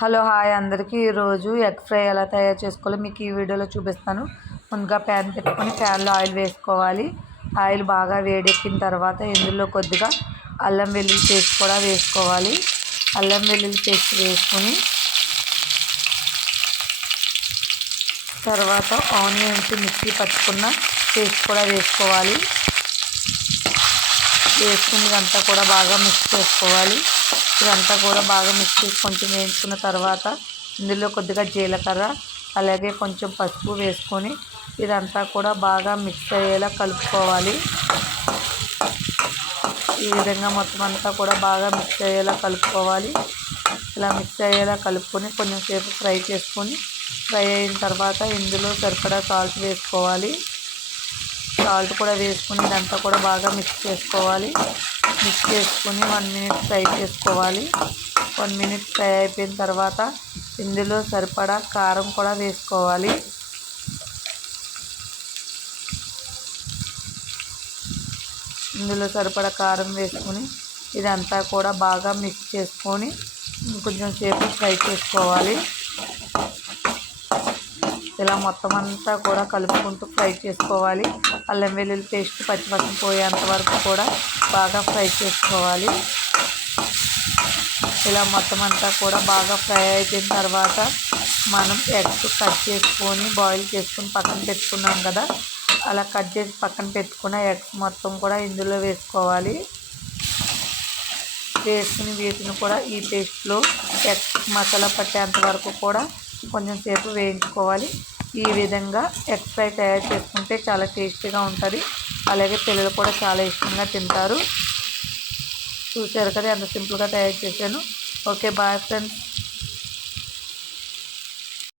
Hello hi అందరికీ ఈరోజు egg fry ఎలా తయారు చేసుకోవాలో మీకు ఈ వీడియోలో చూపిస్తాను. ముందుగా ప్యాన్ పెట్టుకొని ప్యాన్లో ఆయిల్ వేసుకోవాలి. ఆయిల్ బాగా వేడెక్కిన తర్వాత ఇందులో కొద్దిగా అల్లం వెల్లుల్లి పేస్ట్ కూడా వేసుకోవాలి. అల్లం వెల్లుల్లి పేస్ట్ వేసుకొని తర్వాత ఆనియన్స్ మిక్సీ పట్టుకున్న పేస్ట్ కూడా వేసుకోవాలి. వేసుకుని ఇదంతా కూడా బాగా మిక్స్ చేసుకోవాలి. ఇదంతా కూడా బాగా మిక్స్ చేసి కొంచెం వేయించుకున్న తర్వాత ఇందులో కొద్దిగా జీలకర్ర అలాగే కొంచెం పసుపు వేసుకొని ఇదంతా కూడా బాగా మిక్స్ అయ్యేలా కలుపుకోవాలి. ఈ విధంగా మొత్తం అంతా కూడా బాగా మిక్స్ అయ్యేలా కలుపుకోవాలి. ఇలా మిక్స్ అయ్యేలా కలుపుకొని కొంచెం సేపు ఫ్రై చేసుకొని ఫ్రై అయిన తర్వాత ఇందులో సరిపడా సాల్ట్ వేసుకోవాలి. సాల్ట్ కూడా వేసుకుని ఇదంతా కూడా బాగా మిక్స్ చేసుకోవాలి. మిక్స్ చేసుకుని 1 మినిట్ ఫ్రై చేసుకోవాలి. 1 మినిట్ ఫ్రై అయిపోయిన తర్వాత ఇందులో సరిపడా కారం కూడా వేసుకోవాలి. ఇందులో సరిపడా కారం వేసుకుని ఇదంతా కూడా బాగా మిక్స్ చేసుకొని కొంచెం సేపు ఫ్రై చేసుకోవాలి. ఇలా మొత్తం అంతా కూడా కలుపుకుంటూ ఫ్రై చేసుకోవాలి. అల్లం వెల్లుల్లి పేస్ట్ పచ్చివాసన పోయేంత వరకు కూడా బాగా ఫ్రై చేసుకోవాలి. ఇలా మొత్తం అంతా కూడా బాగా ఫ్రై అయిపోయిన తర్వాత మనం ఎగ్స్ కట్ చేసుకొని బాయిల్ చేసుకొని పక్కన పెట్టుకున్నాం కదా, అలా కట్ చేసి పక్కన పెట్టుకున్న ఎగ్స్ మొత్తం కూడా ఇందులో వేసుకోవాలి. వేసుకుని వీటిని కూడా ఈ పేస్ట్లో ఎగ్స్ మసాలా పట్టేంత వరకు కూడా కొంచెం సేపు వేయించుకోవాలి. ఈ విధంగా ఎగ్ ఫ్రై తయారు చేసుకుంటే చాలా టేస్టీగా ఉంటుంది. అలాగే పిల్లలు కూడా చాలా ఇష్టంగా తింటారు. చూసారు కదా ఎంత సింపుల్గా తయారు చేశాను. Okay bye friends.